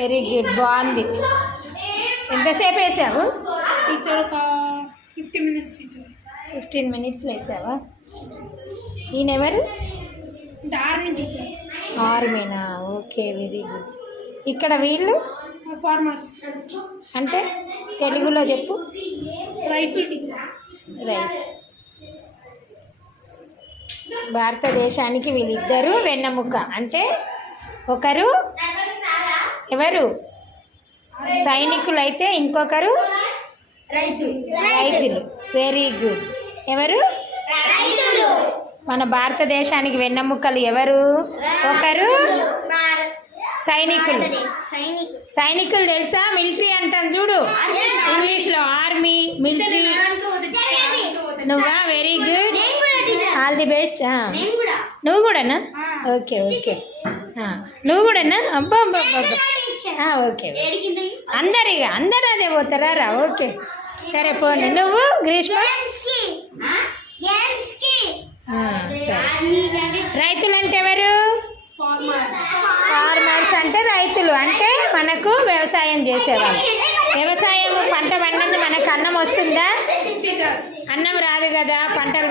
Very good, బాగుంది. ఎంతసేపు వేసావు? టీచర్ ఒక 15 minutes టీచర్. 15 minutes వేసావా? ఈయన ఎవరు? Army teacher. ఆర్మీనా? Okay, very good. ఇక్కడ వీళ్ళు ఫార్మర్స్ అంటే తెలుగులో చెప్పు. రైతులు టీచర్. రైట్. భారతదేశానికి వీళ్ళిద్దరూ వెన్నెముక. అంటే ఒకరు ఎవరు సైనికులు అయితే ఇంకొకరు రైతులు. Very good. ఎవరు? మన భారతదేశానికి వెన్నెముకలు ఎవరు? ఒకరు సైనికులు. సైనికులు తెలుసా? మిలిటరీ అంటాం చూడు ఇంగ్లీష్లో, ఆర్మీ, మిలిటరీ. నువ్వా? Very good, all the best. నువ్వు కూడానా? Okay okay. నువ్వు కూడానా? అబ్బా అబ్బా అబ్బా. ఓకే, అందరు అదే పోతారా రా? ఓకే సరే పోనీ. నువ్వు గ్రీష్మ? సరే. రైతులు అంటే ఎవరు? ఫార్మర్స్ అంటే రైతులు, అంటే మనకు వ్యవసాయం చేసేవాళ్ళు. వ్యవసాయం పంట పండింది మనకు అన్నం వస్తుందా? అన్నం రాదు కదా. పంటలు